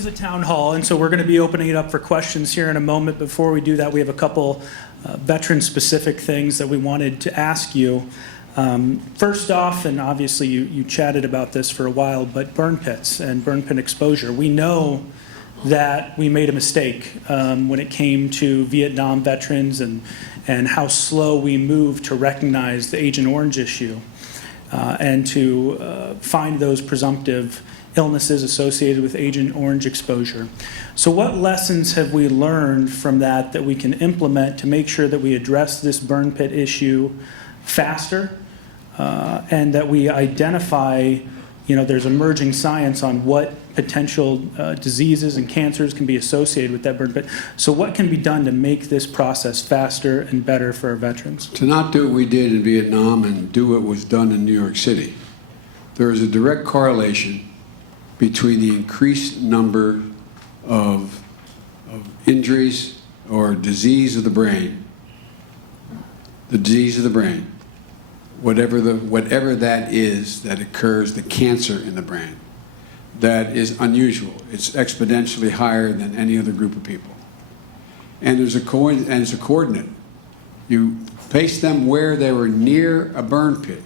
Is a town hall, and so we're going to be opening it up for questions here in a moment. Before we do that, we have a couple veteran-specific things that we wanted to ask you. First off, and obviously you chatted about this for a while, but burn pits and burn pit exposure. We know that we made a mistake when it came to Vietnam veterans and how slow we moved to recognize the Agent Orange issue and to find those presumptive illnesses associated with Agent Orange exposure. So what lessons have we learned from that we can implement to make sure that we address this burn pit issue faster and that we identify, there's emerging science on what potential diseases and cancers can be associated with that burn pit. So what can be done to make this process faster and better for our veterans? To not do what we did in Vietnam and do what was done in New York City. There is a direct correlation between the increased number of injuries or disease of the brain, whatever that is that occurs, the cancer in the brain, that is unusual. It's exponentially higher than any other group of people. And there's a coordinate. You place them where they were near a burn pit.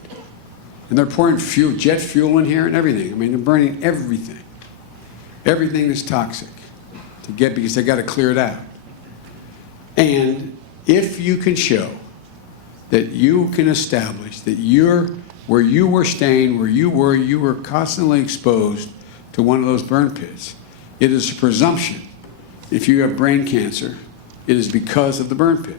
And they're pouring jet fuel in here and everything. I mean, they're burning everything. Everything is toxic because they got to clear it out. And if you can show that you can establish that where you were staying, where you were constantly exposed to one of those burn pits, it is a presumption. If you have brain cancer, it is because of the burn pit.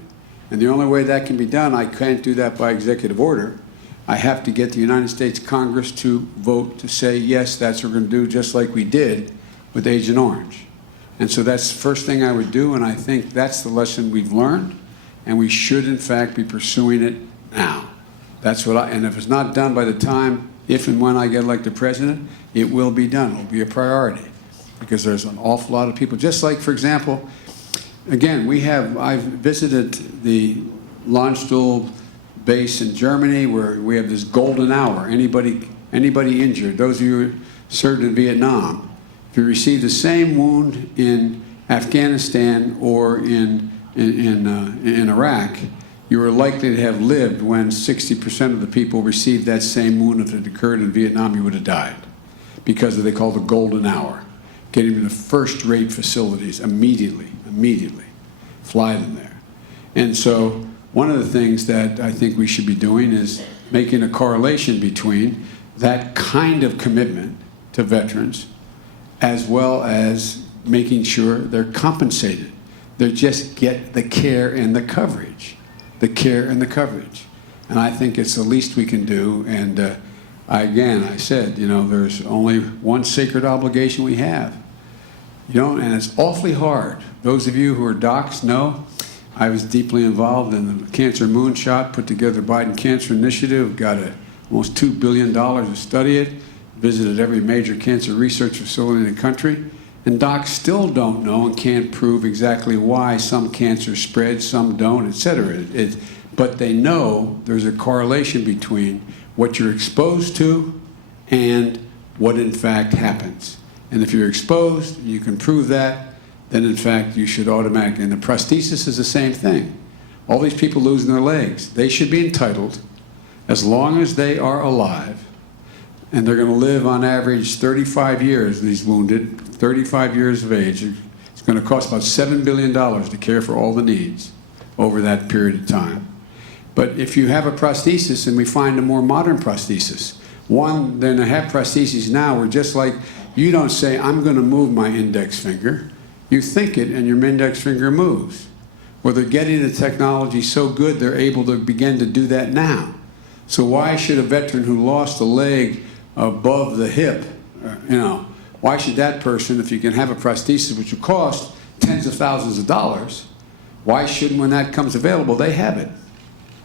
And the only way that can be done, I can't do that by executive order. I have to get the United States Congress to vote to say, yes, that's what we're going to do, just like we did with Agent Orange. And so that's the first thing I would do, and I think that's the lesson we've learned, and we should, in fact, be pursuing it now. That's what and if it's not done by the time, if and when I get elected president, it will be done. It will be a priority, because there's an awful lot of people. Just like, for example, again, I've visited the Landstuhl base in Germany where we have this golden hour. Anybody injured, those of you who served in Vietnam, if you received the same wound in Afghanistan or in Iraq, you were likely to have lived when 60% of the people received that same wound. If it occurred in Vietnam, you would have died because of what they call the golden hour. Getting them to first-rate facilities immediately, fly them there. And so one of the things that I think we should be doing is making a correlation between that kind of commitment to veterans as well as making sure they're compensated. They just get the care and the coverage. And I think it's the least we can do. And I said, there's only one sacred obligation we have. And it's awfully hard. Those of you who are docs know I was deeply involved in the Cancer Moonshot, put together the Biden Cancer Initiative, got almost $2 billion to study it, visited every major cancer research facility in the country, and docs still don't know and can't prove exactly why some cancers spread, some don't, et cetera. But they know there's a correlation between what you're exposed to and what in fact happens. And if you're exposed, you can prove that, then in fact you should automatically. And the prosthesis is the same thing. All these people losing their legs, they should be entitled, as long as they are alive, and they're going to live on average 35 years, these wounded, 35 years of age. It's going to cost about $7 billion to care for all the needs over that period of time. But if you have a prosthesis, and we find a more modern prosthesis, one, then I have prostheses now where just like you don't say, I'm going to move my index finger. You think it, and your index finger moves. Well, they're getting the technology so good, they're able to begin to do that now. So why should a veteran who lost a leg above the hip, why should that person, if you can have a prosthesis which will cost tens of thousands of dollars, why shouldn't, when that comes available, they have it?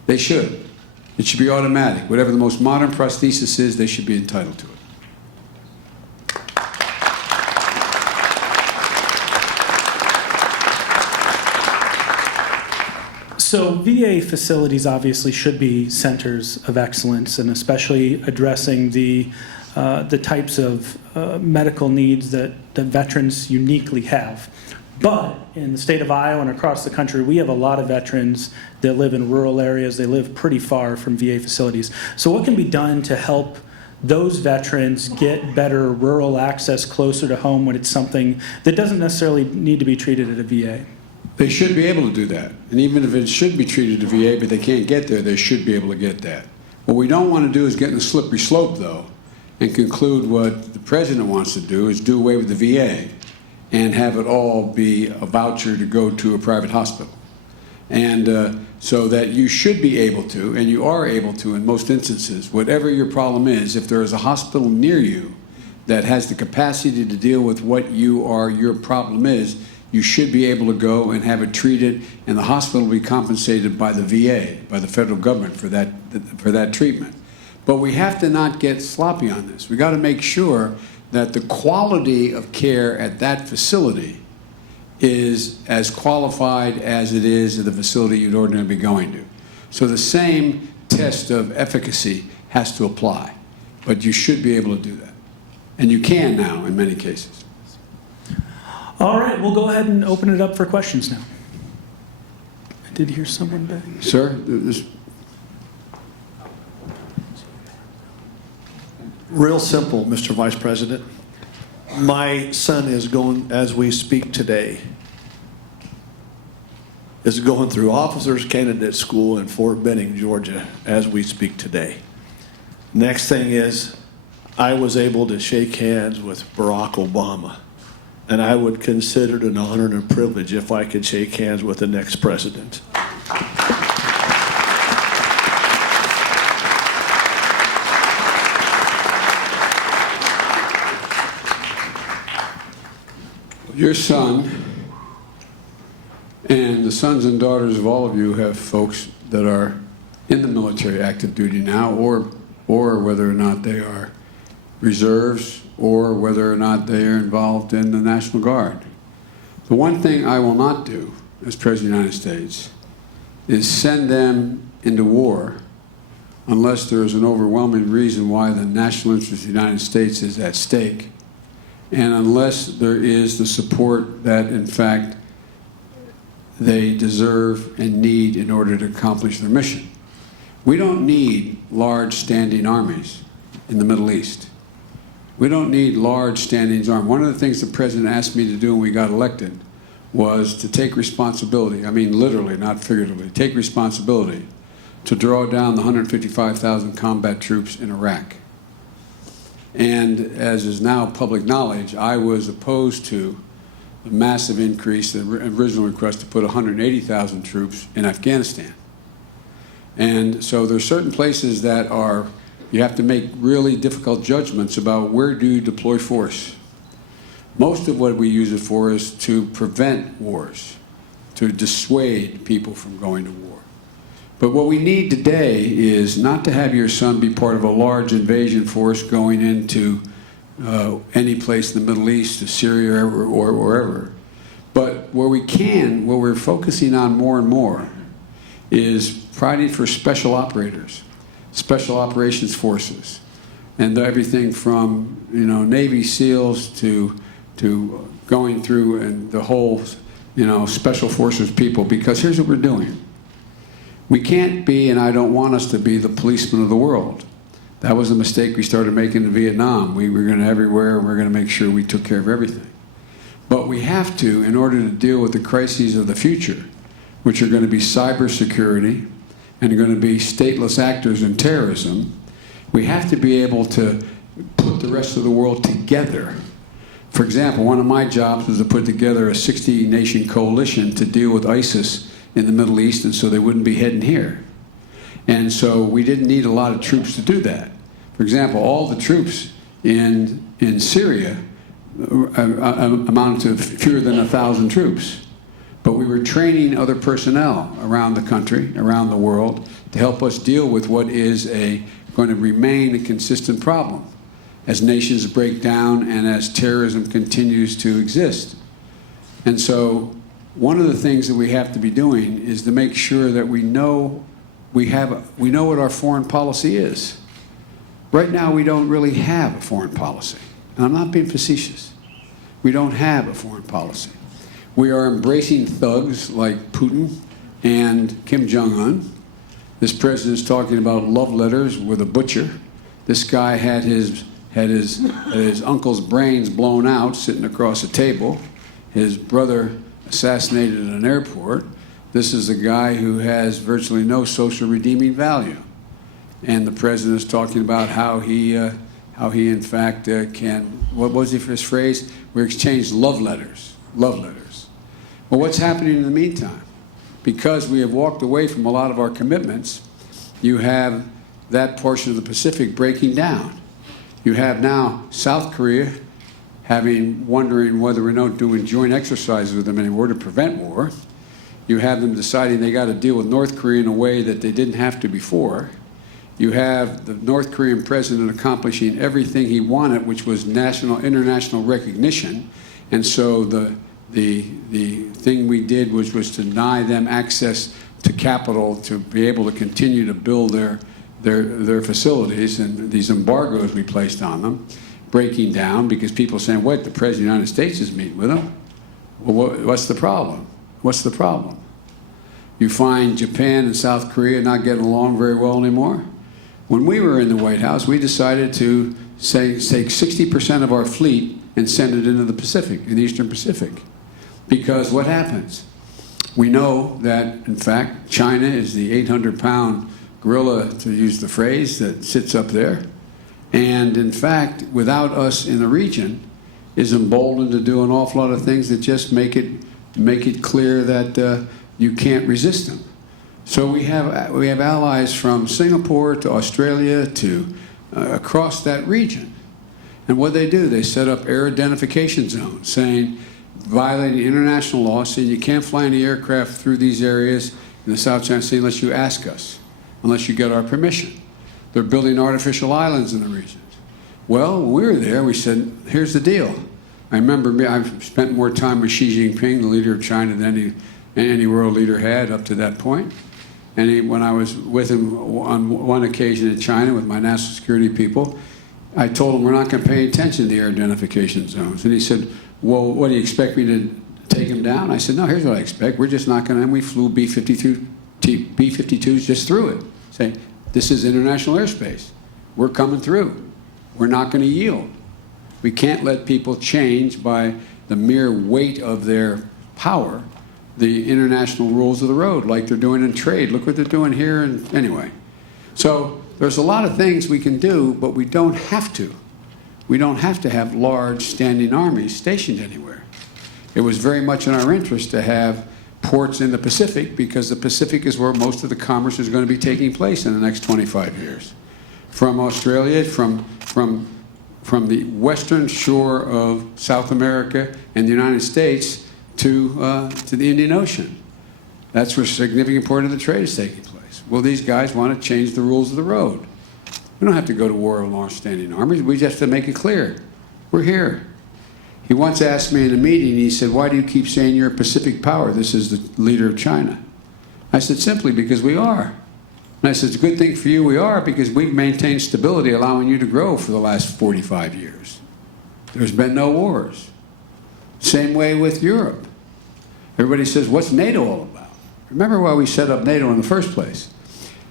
They should. It should be automatic. Whatever the most modern prosthesis is, they should be entitled to it. So VA facilities obviously should be centers of excellence, and especially addressing the the types of medical needs that veterans uniquely have. But in the state of Iowa and across the country, we have a lot of veterans that live in rural areas. They live pretty far from VA facilities. So what can be done to help those veterans get better rural access closer to home when it's something that doesn't necessarily need to be treated at a VA? They should be able to do that. And even if it should be treated at VA, but they can't get there, they should be able to get that. What we don't want to do is get in a slippery slope, though, and conclude what the president wants to do is do away with the VA and have it all be a voucher to go to a private hospital. And so that you should be able to, and you are able to in most instances, whatever your problem is, if there is a hospital near you that has the capacity to deal with what your problem is, you should be able to go and have it treated, and the hospital will be compensated by the VA, by the federal government for that treatment. But we have to not get sloppy on this. We got to make sure that the quality of care at that facility is as qualified as it is at the facility you'd ordinarily be going to. So the same test of efficacy has to apply, but you should be able to do that. And you can now in many cases. All right, we'll go ahead and open it up for questions now. I did hear someone back. Sir? Real simple, Mr. Vice President. My son is going, as we speak today, is going through officers candidate school in Fort Benning, Georgia, as we speak today. Next thing is, I was able to shake hands with Barack Obama, and I would consider it an honor and a privilege if I could shake hands with the next president. Your son and the sons and daughters of all of you have folks that are in the military active duty now, or whether or not they are reserves, or whether or not they are involved in the National Guard. The one thing I will not do as President of the United States is send them into war unless there is an overwhelming reason why the national interest of the United States is at stake, and unless there is the support that, in fact, they deserve and need in order to accomplish their mission. We don't need large standing armies in the Middle East. We don't need large standing armies. One of the things the president asked me to do when we got elected was to take responsibility, I mean literally, not figuratively, take responsibility to draw down the 155,000 combat troops in Iraq. And as is now public knowledge, I was opposed to the massive increase, the original request to put 180,000 troops in Afghanistan. And so there are certain places that you have to make really difficult judgments about where do you deploy force. Most of what we use it for is to prevent wars, to dissuade people from going to war. But what we need today is not to have your son be part of a large invasion force going into any place in the Middle East, to Syria or wherever. But where we can, what we're focusing on more and more is providing for special operators, special operations forces, and everything from Navy SEALs to going through and the whole special forces people. Because here's what we're doing. We can't be, and I don't want us to be, the policemen of the world. That was a mistake we started making in Vietnam. We were going to everywhere, and we're going to make sure we took care of everything. But we have to, in order to deal with the crises of the future, which are going to be cybersecurity and are going to be stateless actors in terrorism, we have to be able to put the rest of the world together. For example, one of my jobs was to put together a 60-nation coalition to deal with ISIS in the Middle East, and so they wouldn't be heading here. And so we didn't need a lot of troops to do that. For example, all the troops in Syria amounted to fewer than 1,000 troops. But we were training other personnel around the country, around the world, to help us deal with what is going to remain a consistent problem as nations break down and as terrorism continues to exist. And so one of the things that we have to be doing is to make sure that we know what our foreign policy is. Right now, we don't really have a foreign policy. And I'm not being facetious. We don't have a foreign policy. We are embracing thugs like Putin and Kim Jong-un. This president's talking about love letters with a butcher. This guy had his uncle's brains blown out sitting across a table. His brother assassinated at an airport. This is a guy who has virtually no social redeeming value. And the president is talking about how he in fact can, what was his phrase? We exchanged love letters, love letters. Well, what's happening in the meantime? Because we have walked away from a lot of our commitments, you have that portion of the Pacific breaking down. You have now South Korea wondering whether we're not doing joint exercises with them anymore to prevent war. You have them deciding they got to deal with North Korea in a way that they didn't have to before. You have the North Korean president accomplishing everything he wanted, which was international recognition. And so the thing we did was to deny them access to capital to be able to continue to build their facilities, and these embargoes we placed on them breaking down because people saying, what, the President of the United States is meeting with them? Well, what's the problem? What's the problem? You find Japan and South Korea not getting along very well anymore. When we were in the White House, we decided to take 60% of our fleet and send it into the Pacific, in the Eastern Pacific. Because what happens? We know that, in fact, China is the 800-pound gorilla, to use the phrase, that sits up there. And, in fact, without us in the region, is emboldened to do an awful lot of things that just make it clear that you can't resist them. So we have allies from Singapore to Australia to across that region. And what they do, they set up air identification zones, saying, violating international law, saying you can't fly any aircraft through these areas in the South China Sea unless you ask us, unless you get our permission. They're building artificial islands in the region. Well, when we were there, we said, here's the deal. I remember I've spent more time with Xi Jinping, the leader of China, than any world leader had up to that point. And when I was with him on one occasion in China with my national security people, I told him we're not going to pay attention to the air identification zones. And he said, well, what do you expect me to take him down? I said, no, here's what I expect. We're just not going to, and we flew B-52s just through it, saying, this is international airspace. We're coming through. We're not going to yield. We can't let people change by the mere weight of their power the international rules of the road, like they're doing in trade. Look what they're doing here, and anyway. So there's a lot of things we can do, but we don't have to. We don't have to have large standing armies stationed anywhere. It was very much in our interest to have ports in the Pacific, because the Pacific is where most of the commerce is going to be taking place in the next 25 years. From Australia, from the western shore of South America and the United States to the Indian Ocean. That's where a significant part of the trade is taking place. Well, these guys want to change the rules of the road. We don't have to go to war with long-standing armies. We just have to make it clear. We're here. He once asked me in a meeting, he said, why do you keep saying you're a Pacific power? This is the leader of China. I said, simply because we are. And I said, it's a good thing for you we are, because we've maintained stability, allowing you to grow for the last 45 years. There's been no wars. Same way with Europe. Everybody says, what's NATO all about? Remember why we set up NATO in the first place.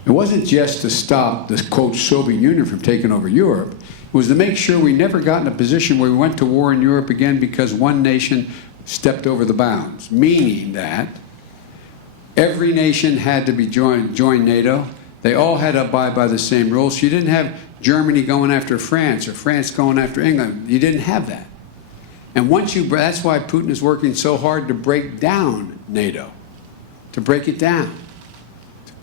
It wasn't just to stop the, quote, Soviet Union from taking over Europe. It was to make sure we never got in a position where we went to war in Europe again because one nation stepped over the bounds, meaning that every nation had to be join NATO. They all had to abide by the same rules. So you didn't have Germany going after France or France going after England. You didn't have that. And once that's why Putin is working so hard to break down NATO, to break it down.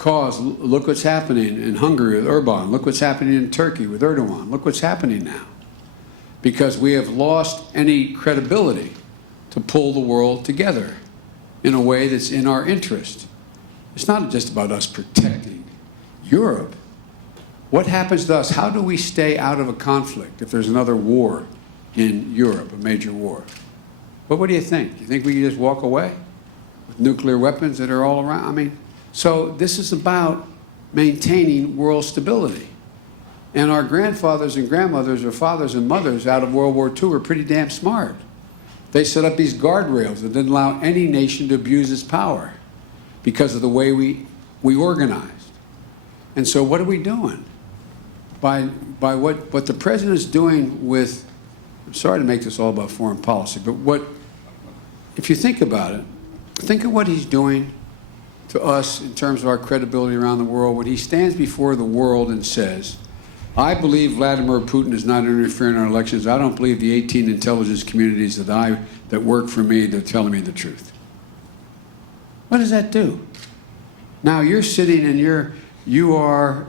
Look what's happening in Hungary with Erdogan. Look what's happening in Turkey with Erdogan. Look what's happening now. Because we have lost any credibility to pull the world together in a way that's in our interest. It's not just about us protecting Europe. What happens to us? How do we stay out of a conflict if there's another war in Europe, a major war? But what do you think? You think we can just walk away with nuclear weapons that are all around? I mean, so this is about maintaining world stability. And our grandfathers and grandmothers or fathers and mothers out of World War II were pretty damn smart. They set up these guardrails that didn't allow any nation to abuse its power because of the way we organized. And so what are we doing? By what the president's doing with, I'm sorry to make this all about foreign policy, but if you think about it, think of what he's doing to us in terms of our credibility around the world when he stands before the world and says, I believe Vladimir Putin is not interfering in our elections. I don't believe the 18 intelligence communities that work for me, they're telling me the truth. What does that do? Now you're sitting and you are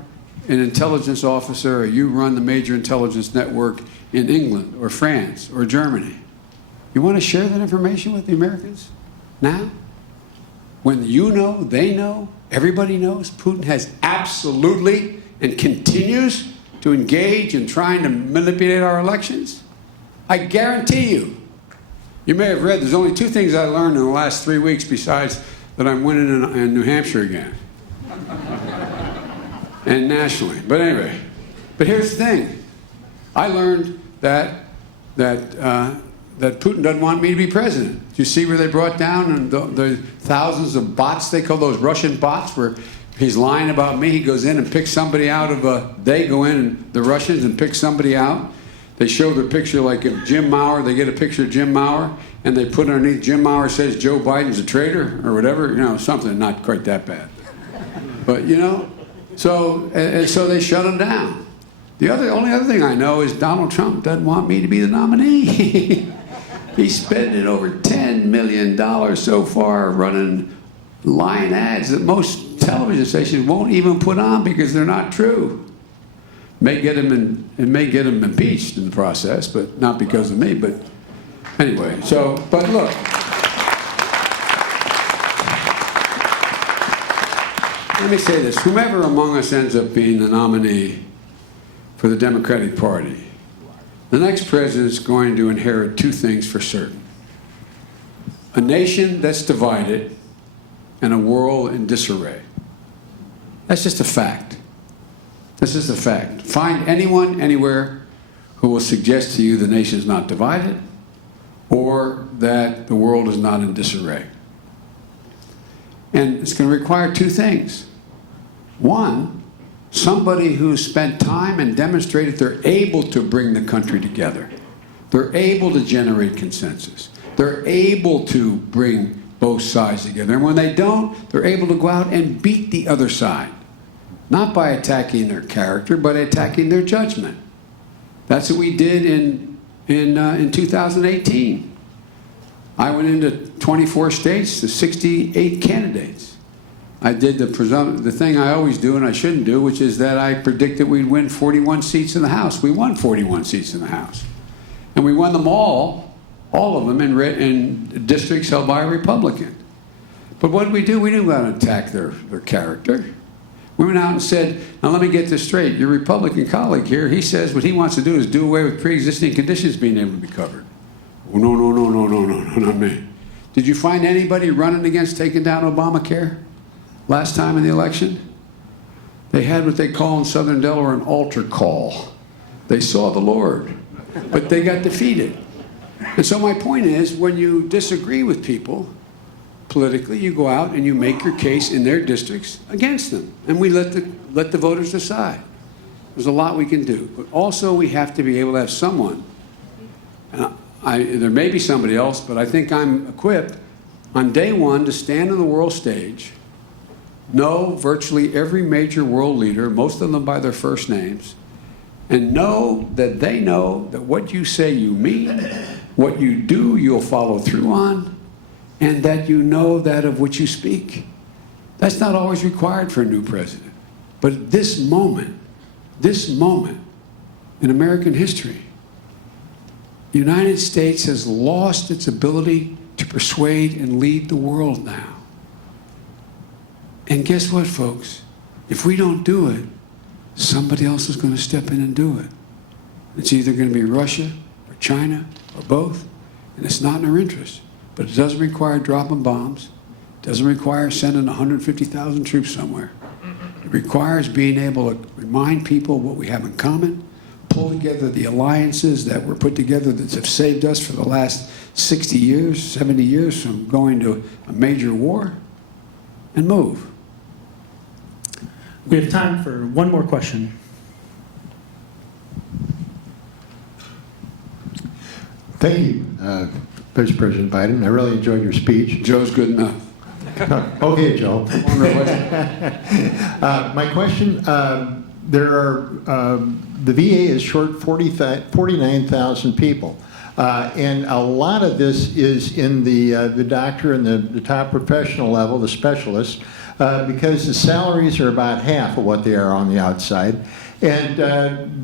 an intelligence officer, or you run the major intelligence network in England or France or Germany. You want to share that information with the Americans now? When you know, they know, everybody knows, Putin has absolutely and continues to engage in trying to manipulate our elections? I guarantee you, you may have read, there's only 2 things I learned in the last 3 weeks besides that I'm winning in New Hampshire again. And nationally. But anyway, but here's the thing. I learned that Putin doesn't want me to be president. Do you see where they brought down the thousands of bots, they call those Russian bots, where he's lying about me. He goes in and picks somebody out of they go in, and the Russians, and pick somebody out. They show their picture, like of Jim Maurer. They get a picture of Jim Maurer, and they put underneath, Jim Maurer says Joe Biden's a traitor, or whatever, something not quite that bad. But, so they shut him down. The only other thing I know is Donald Trump doesn't want me to be the nominee. He spent over $10 million so far running lying ads that most television stations won't even put on because they're not true. May get him impeached in the process, but not because of me. But anyway, but look. Let me say this. Whomever among us ends up being the nominee for the Democratic Party, the next president is going to inherit 2 things for certain. A nation that's divided and a world in disarray. That's just a fact. This is a fact. Find anyone, anywhere, who will suggest to you the nation is not divided or that the world is not in disarray. And it's going to require 2 things. One, somebody who's spent time and demonstrated they're able to bring the country together. They're able to generate consensus. They're able to bring both sides together. And when they don't, they're able to go out and beat the other side. Not by attacking their character, but attacking their judgment. That's what we did in 2018. I went into 24 states to 68 candidates. I did the thing I always do and I shouldn't do, which is that I predicted we'd win 41 seats in the House. We won 41 seats in the House. And we won them all of them in districts held by a Republican. But what did we do? We didn't go out and attack their character. We went out and said, now let me get this straight. Your Republican colleague here, he says what he wants to do is do away with pre-existing conditions being able to be covered. Oh, no, not me. Did you find anybody running against taking down Obamacare last time in the election? They had what they call in Southern Delaware an altar call. They saw the Lord, but they got defeated. And so my point is, when you disagree with people politically, you go out and you make your case in their districts against them. And we let the voters decide. There's a lot we can do. But also we have to be able to have someone, and there may be somebody else, but I think I'm equipped on day one to stand on the world stage, know virtually every major world leader, most of them by their first names, and know that they know that what you say you mean, what you do you'll follow through on, and that you know that of which you speak. That's not always required for a new president. But at this moment in American history, the United States has lost its ability to persuade and lead the world now. And guess what, folks? If we don't do it, somebody else is going to step in and do it. It's either going to be Russia or China or both, and it's not in our interest. But it doesn't require dropping bombs. It doesn't require sending 150,000 troops somewhere. It requires being able to remind people what we have in common, pull together the alliances that were put together that have saved us for the last 60 years, 70 years from going to a major war, and move. We have time for one more question. Thank you, Vice President Biden. I really enjoyed your speech. Joe's good enough. Okay, Joe. My question, the VA is short 49,000 people. And a lot of this is in the doctor and the top professional level, the specialists, because the salaries are about half of what they are on the outside. And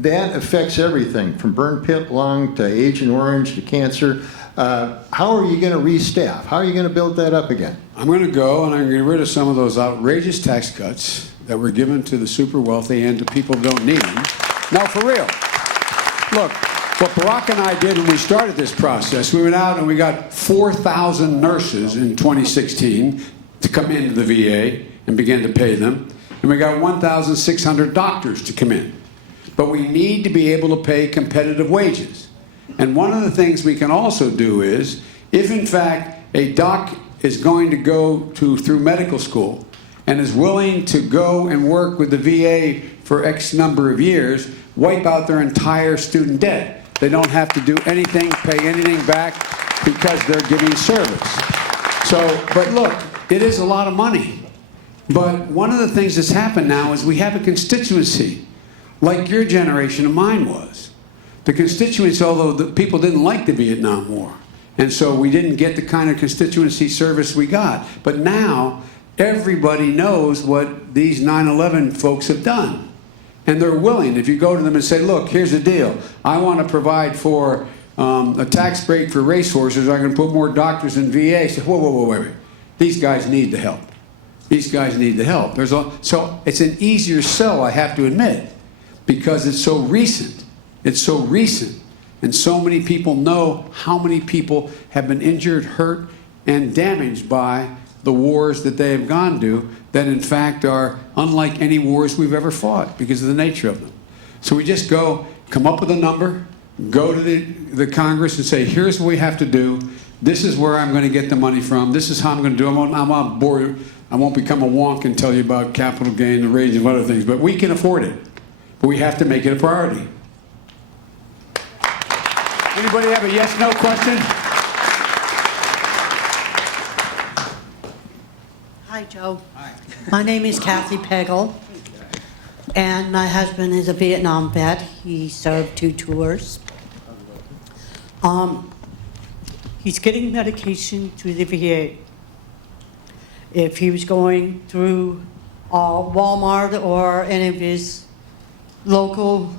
that affects everything from burn pit lung to Agent Orange to cancer. How are you going to restaff? How are you going to build that up again? I'm going to go and I'm going to get rid of some of those outrageous tax cuts that were given to the super wealthy and to people who don't need them. No, for real. Look, what Barack and I did when we started this process, we went out and we got 4,000 nurses in 2016 to come into the VA and begin to pay them. And we got 1,600 doctors to come in. But we need to be able to pay competitive wages. And one of the things we can also do is, if in fact a doc is going to go through medical school and is willing to go and work with the VA for X number of years, wipe out their entire student debt. They don't have to do anything, pay anything back because they're giving service. So, but look, it is a lot of money. But one of the things that's happened now is we have a constituency, like your generation of mine was. The constituency, although the people didn't like the Vietnam War, and so we didn't get the kind of constituency service we got. But now, everybody knows what these 9/11 folks have done. And they're willing, if you go to them and say, look, here's the deal. I want to provide for a tax break for racehorses. I'm going to put more doctors in VA. Say, whoa, wait. These guys need the help. These guys need the help. So it's an easier sell, I have to admit, because it's so recent. It's so recent. And so many people know how many people have been injured, hurt, and damaged by the wars that they have gone to that in fact are unlike any wars we've ever fought because of the nature of them. So we just come up with a number, go to the Congress and say, here's what we have to do. This is where I'm going to get the money from. This is how I'm going to do it. I'm on board. I won't become a wonk and tell you about capital gain, the range of other things, but we can afford it. But we have to make it a priority. Anybody have a yes/no question? Hi, Joe. Hi. My name is Kathy Peggle, and my husband is a Vietnam vet. He served 2 tours. He's getting medication through the VA. If he was going through Walmart or any of his local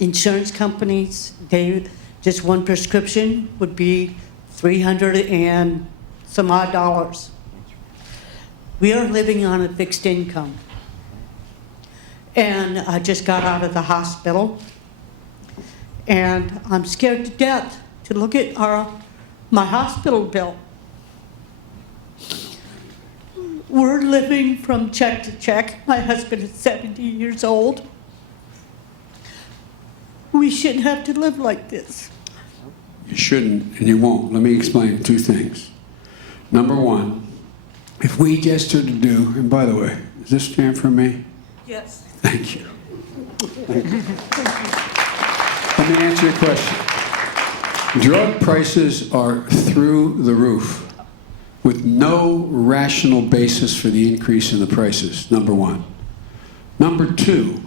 insurance companies, just one prescription would be $300 and some odd dollars. We are living on a fixed income. And I just got out of the hospital, and I'm scared to death to look at my hospital bill. We're living from check to check. My husband is 70 years old. We shouldn't have to live like this. You shouldn't, and you won't. Let me explain 2 things. Number 1, if we just were to do, and by the way, does this stand for me? Yes. Thank you. Thank you. Let me answer your question. Drug prices are through the roof with no rational basis for the increase in the prices, number 1. Number 2,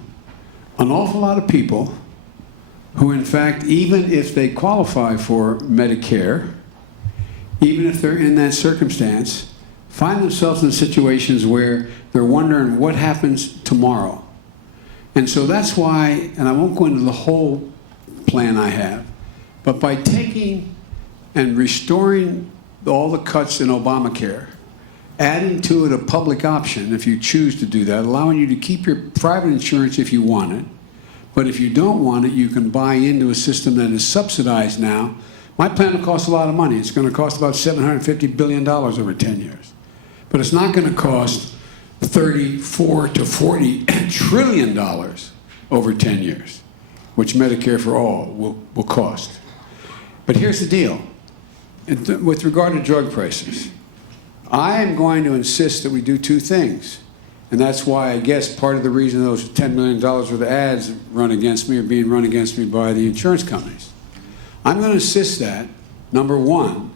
an awful lot of people who, in fact, even if they qualify for Medicare, even if they're in that circumstance, find themselves in situations where they're wondering what happens tomorrow. And so that's why, and I won't go into the whole plan I have, but by taking and restoring all the cuts in Obamacare, adding to it a public option if you choose to do that, allowing you to keep your private insurance if you want it, but if you don't want it, you can buy into a system that is subsidized now. My plan will cost a lot of money. It's going to cost about $750 billion over 10 years. But it's not going to cost $34 to $40 trillion over 10 years, which Medicare for all will cost. But here's the deal. With regard to drug prices, I am going to insist that we do two things. And that's why I guess part of the reason those $10 million worth of ads run against me are being run against me by the insurance companies. I'm going to insist that, number one,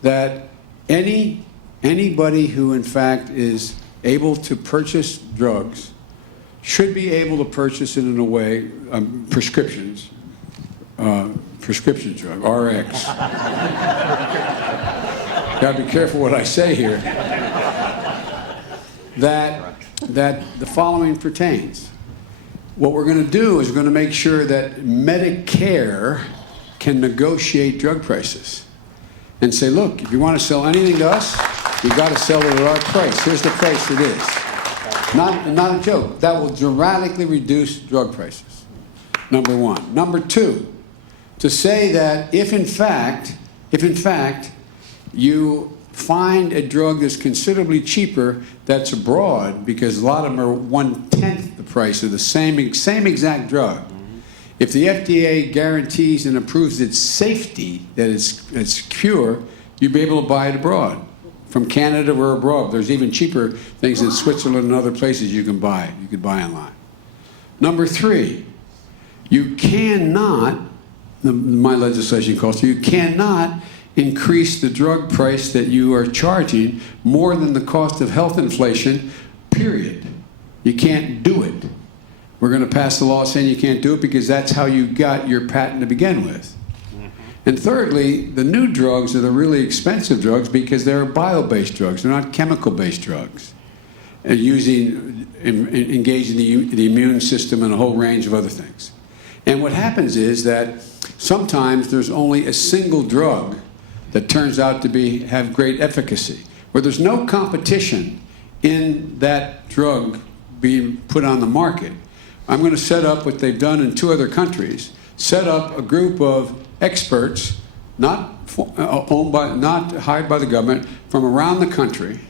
that anybody who in fact is able to purchase drugs should be able to purchase it in a way, prescription drug, RX. Gotta be careful what I say here. That the following pertains. What we're going to do is we're going to make sure that Medicare can negotiate drug prices and say, look, if you want to sell anything to us, you've got to sell it at our price. Here's the price it is. Not a joke. That will dramatically reduce drug prices, number one. Number two, to say that if in fact you find a drug that's considerably cheaper that's abroad, because a lot of them are 1/10 the price of the same exact drug. If the FDA guarantees and approves its safety, that it's pure, you'll be able to buy it abroad, from Canada or abroad. There's even cheaper things in Switzerland and other places you can buy online. Number three, you cannot, my legislation calls for, you cannot increase the drug price that you are charging more than the cost of health inflation, period. You can't do it. We're going to pass a law saying you can't do it because that's how you got your patent to begin with. And thirdly, the new drugs are the really expensive drugs because they're bio-based drugs. They're not chemical-based drugs. And engaging the immune system and a whole range of other things. And what happens is that sometimes there's only a single drug that turns out to have great efficacy, where there's no competition in that drug being put on the market. I'm going to set up what they've done in 2 other countries, set up a group of experts, not hired by the government, from around the country,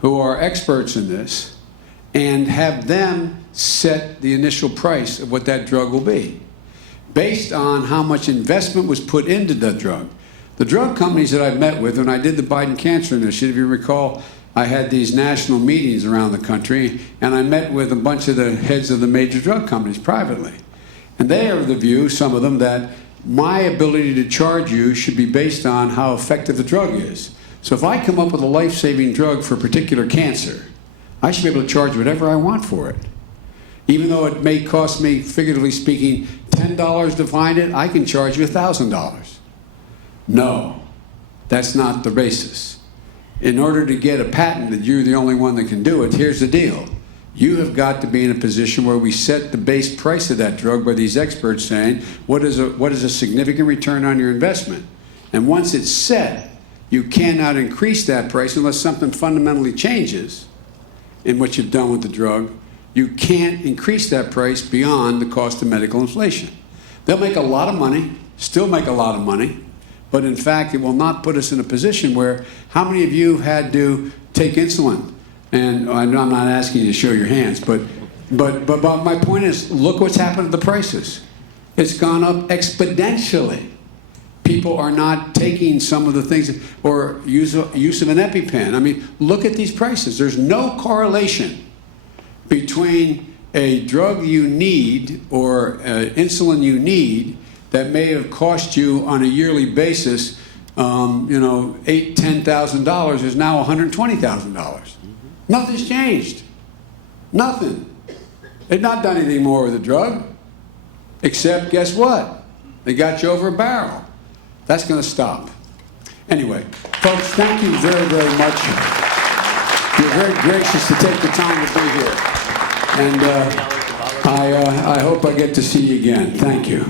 who are experts in this, and have them set the initial price of what that drug will be, based on how much investment was put into that drug. The drug companies that I've met with, when I did the Biden Cancer Initiative, you recall, I had these national meetings around the country, and I met with a bunch of the heads of the major drug companies privately. And they are of the view, some of them, that my ability to charge you should be based on how effective the drug is. So if I come up with a life-saving drug for a particular cancer, I should be able to charge whatever I want for it. Even though it may cost me, figuratively speaking, $10 to find it, I can charge you $1,000. No, that's not the basis. In order to get a patent that you're the only one that can do it, here's the deal. You have got to be in a position where we set the base price of that drug by these experts saying, what is a significant return on your investment? And once it's set, you cannot increase that price unless something fundamentally changes in what you've done with the drug. You can't increase that price beyond the cost of medical inflation. They'll make a lot of money, still make a lot of money, but in fact, it will not put us in a position where, how many of you have had to take insulin? And I'm not asking you to show your hands, but my point is, look what's happened to the prices. It's gone up exponentially. People are not taking some of the things, or use of an EpiPen. I mean, look at these prices. There's no correlation between a drug you need or insulin you need that may have cost you on a yearly basis, $8,000, $10,000 is now $120,000. Nothing's changed. Nothing. They've not done anything more with the drug, except guess what? They got you over a barrel. That's going to stop. Anyway, folks, thank you very, very much. You're very gracious to take the time to be here. And I hope I get to see you again. Thank you.